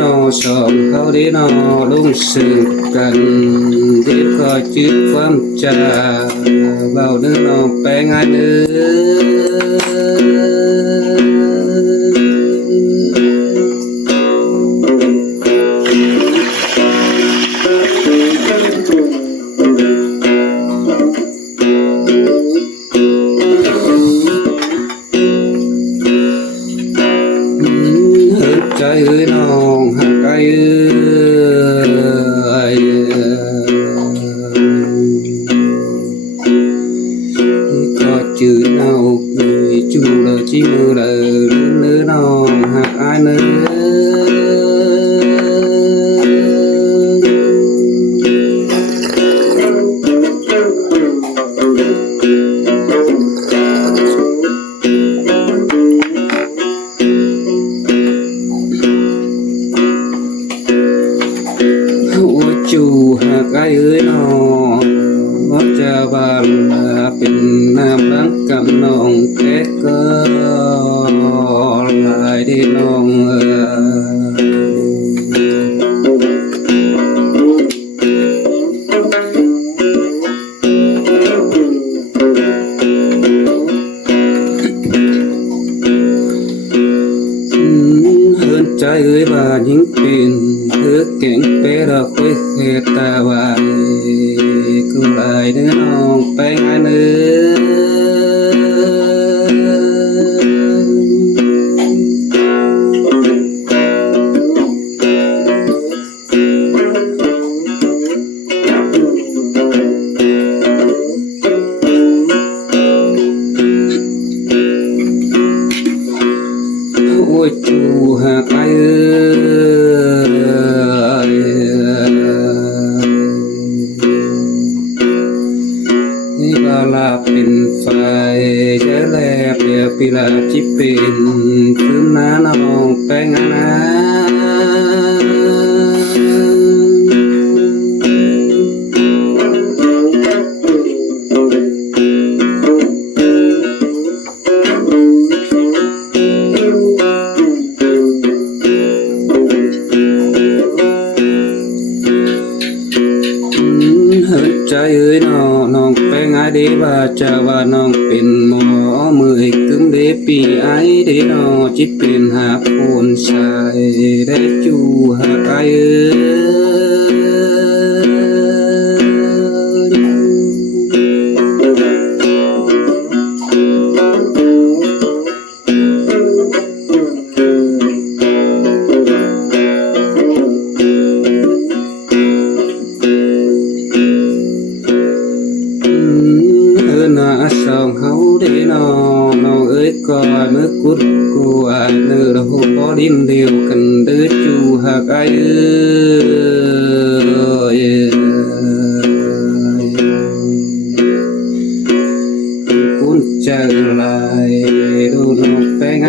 นอสองเขาได้นอลุงสึกกันเด็กก็จืดความจาเบาเนื้อนอแปลงายเนื้ใจน้องหักไอ้ก็จืดเอาเลยจูเลยจีมือเลยเนื้อน้องหักไอ้เนื้จูหักไอ้น้องว่าจะบาลเป็นน้ำรักกับน้องแค่ก็ลายที่น้องใจบาดยิ่งเป็นเก่งเปรคุยเหตุตาไว้กูลายเนื้อน้องไปงานเนื้อจูหักไอ้เป็นไฟจะแลบเดียวปีละจิเป็นคืนน้าน้องแป้งนะใจน้องไปงานดีว่าจะว่าน้องเป็นหมอมือกึ่งเดปีไอเดน้องจิเป็นหาคนชายได้จูหาไอสองเขาได้น้องเอ้ยก่อนเมื่อกุดกูอ่านเนื้อหูพอดินเดียวกันเดือจูหักไอ้กุนจะลายดูน้องไปไง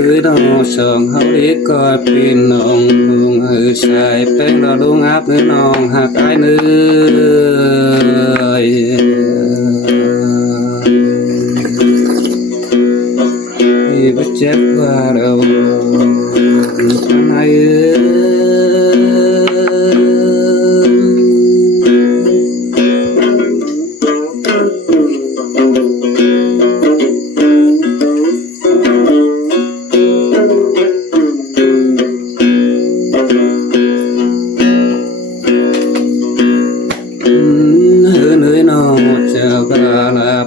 คือน้องสองเขาเด็กก็เป็นน้องลุงชายแป้งเราลุงอับเนื้อน้องหักไอ้เนื้อบัจเจ็บว่าเราทำไม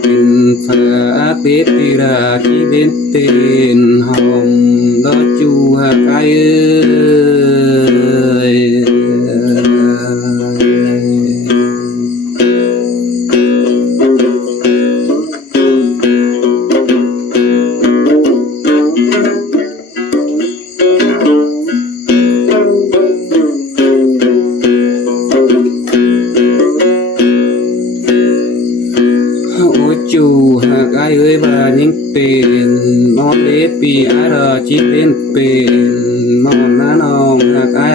เป็นฟ้าเปียปีราที่เด่นเต้นหอมดอกจูหักไอ้ นอนเดปีอาดาจิเป็นนอนน้าน้องหักอาย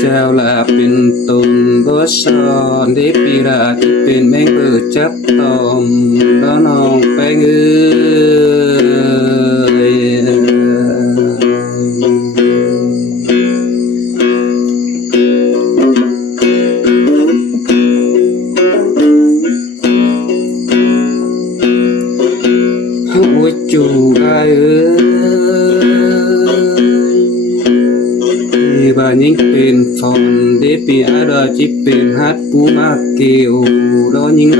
เจ้าลาเป็นตุนบ่สอนได้ปีราที่เป็นแมงเบิดจับตอมแล้วน้องไปเอ้ยหัวจูได้บ้านยิ่งเป็นฟอนเดปีอาดาจิเป็นฮัดปูมาเกียวรอยิ่ง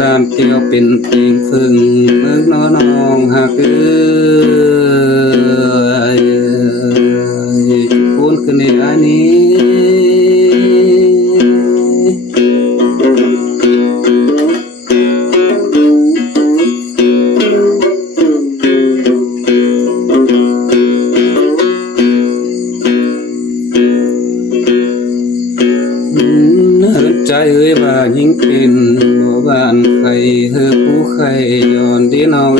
ตามเกี่ยวเป็นเพลงพึ่งเมื่อน้องหักพูนขึ้นในอันนี้ใจเอ้ยว่ายิ่งเป็นบ่บ้านใครเธอผู้ใครย้อนที่น้อง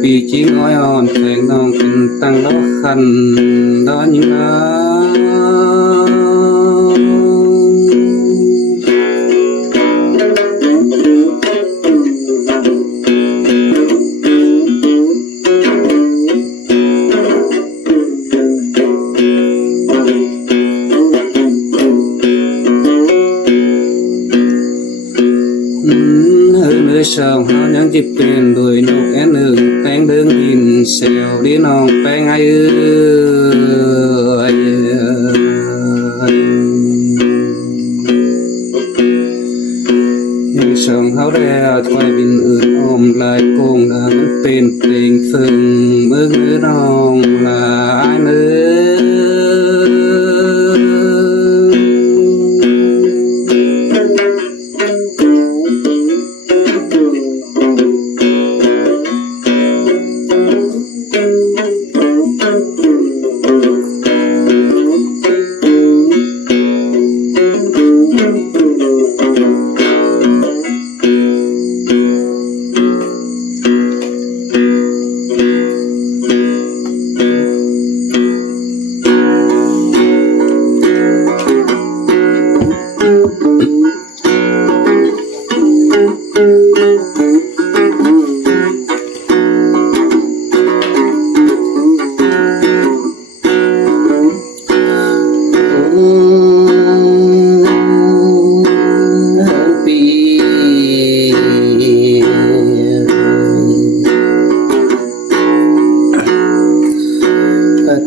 ปีจิ้งอ้อยอ่อนแสงน้องเป็นตั้งล้อคันดอนยิ่งเช้าเฮายังจิเป็นโดยนกแอ่นหนึ่งแตงเดิงดินเซลที่น้องแปงไอ้ยังส่งเฮาแล้วถอยบินอื่นอมลายโกงดามันเป็นเพลงฝึงเมื่อน้องลายเนื้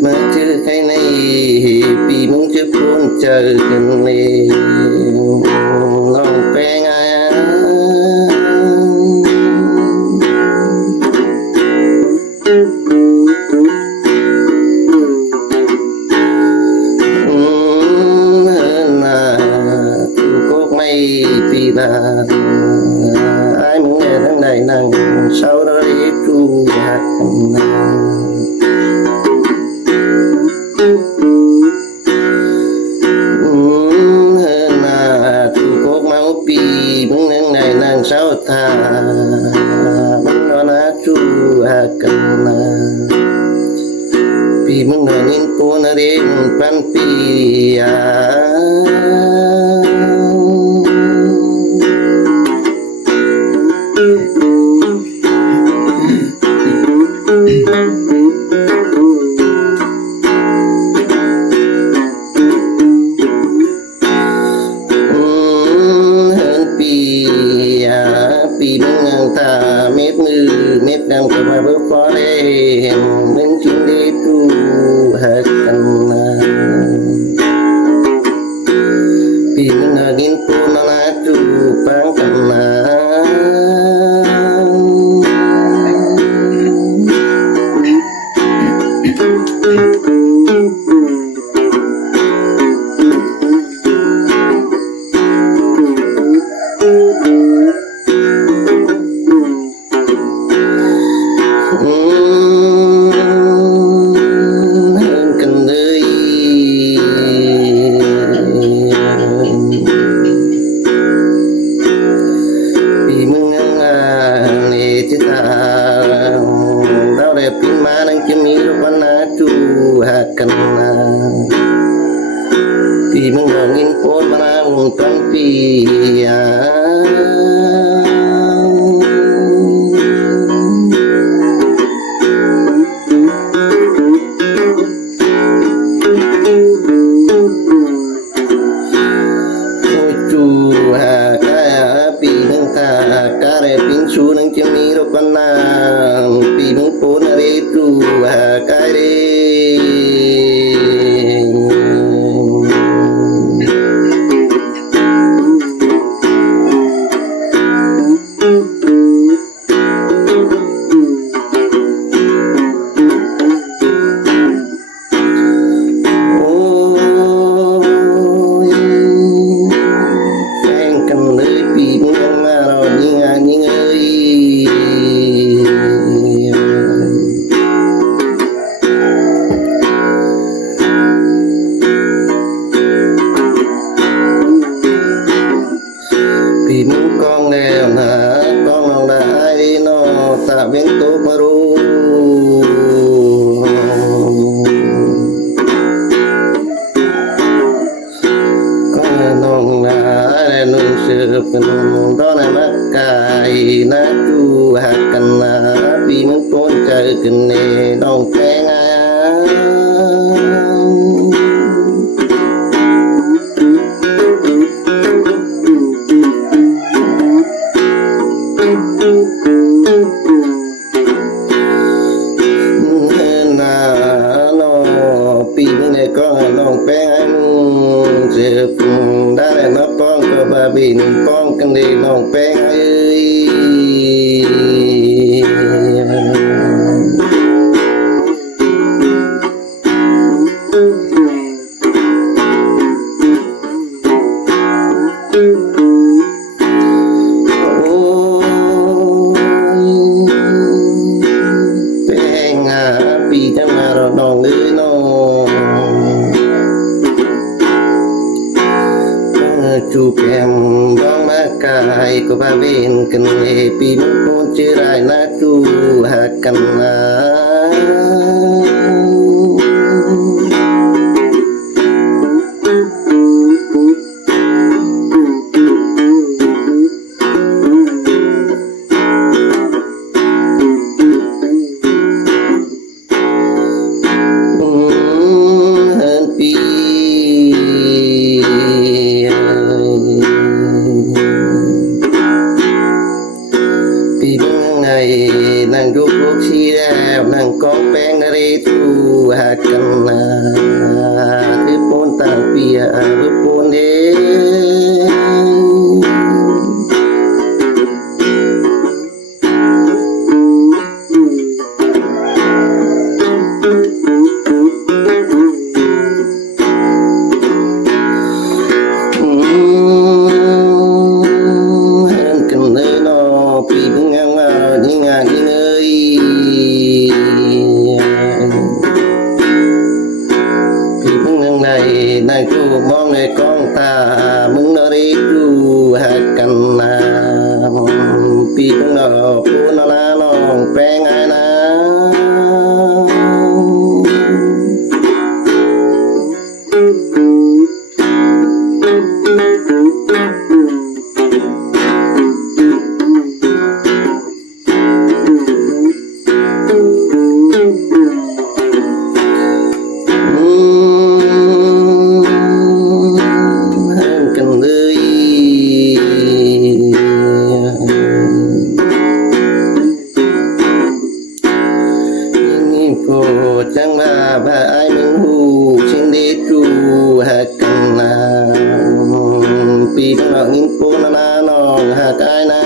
มาเจอใครในปีมึงจะพูนเจอกันเลยน้องแปงน่าถูกก็ไม่ปีลาไอ้มึงเนี่ยทั้งใดนั่งเศร้าเลยจูอยากกันนาปีมึงนั่งไหนนั่งเศร้าทามันนอนจูอากันนาปีมึงหน่อยนินปูนาเรนปันปี ngin pun na chu pang kan na Pi mengangin pon manang tanpi ya cu ha kaya pi meng ta kare pin su nang chemi ro panang pi meng pon are cu ha kare con nghèo hả con lòng đại nó tạ biến tốt mà ru con lòng đại nung sườn nung đó là mắt cài nát chu hạt cành vì muốn con trời kinh nề đông kén pi này con lòng bé anh giờ đã là nó con của bà bình con cần đi lòng bé ơi pi chẳng mà rồi đòn ơi nó chu kèm bóng má cài của ba bên cần nghề pi muốn con chơi lại na chu hạ cần nàng du cuộc chi đào nàng con bèn đi ทั้งหลอกยิงปูนานาน้องหากายนะ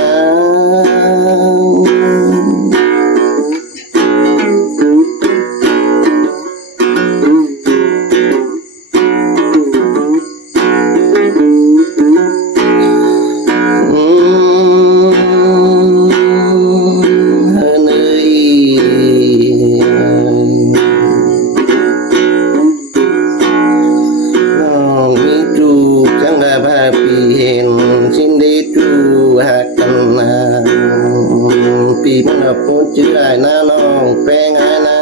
ปีมันเอาปูนจื้อไอ้น้าน้องแป้งไอ้นะ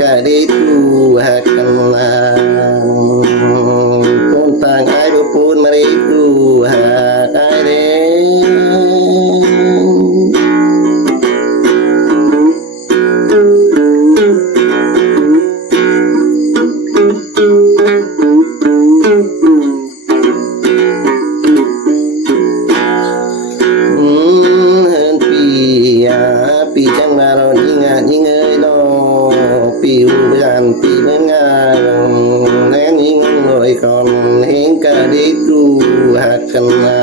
ก็ได้ดูหักกันมาปูนต่างไอ้ดูปูนมาได้ดูหักไอ้เด้ปีจังมาเรายิ่งยิ่งเอ้ยน้องปีอุบลปีเมืองงานแน่ยิ่งหน่อยก่อนเห็นก็ได้ดูหักกันนะ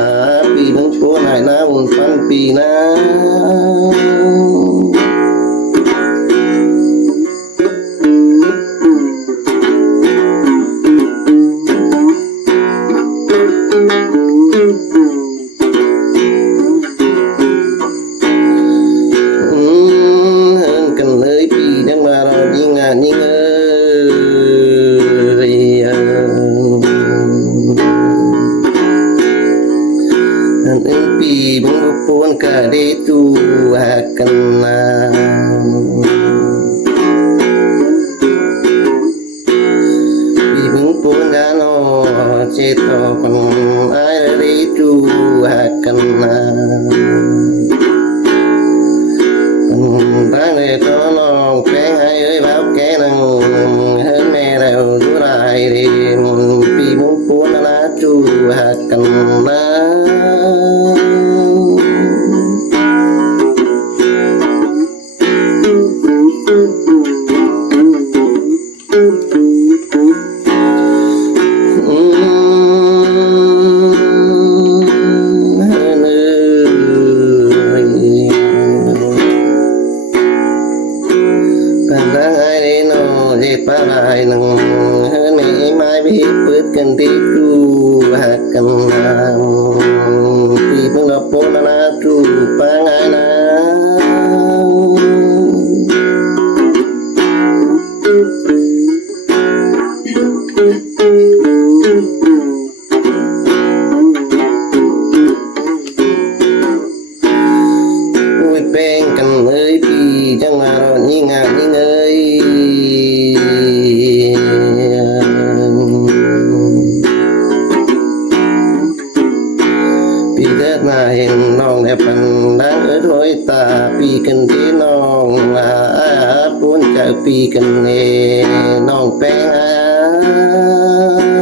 ปีนึงปูนไหนนะอุ่นฟันปีนะนี่เงยอันอื่นปีมึงปูนก็ได้ดูหักกันนะปีมึงปูนกันโอเจตอกันไอ้ได้ดูหักกันนะตั้งแต่ตอนน้องแป้งให้เอ้ยแล้วแกนั่งเห็นแม่เราดูไรดีปีมุ้งปูนละจูหักกันนะปลายนังเฮ้ยไม่ไม่พิพิธกันที่ดูหักกันนะปีเพิ่งเราโปนนะจูปังไงนะอุ้ยเป็นกันเอ้ยปีจังมาเรายิ่งยิ่งเอ้ยปีเด็กมาเห็นน้องแอบปันดังเอ้ยรอยตาปีกันที่น้องปูนจากปีกันเนน้องแป้ง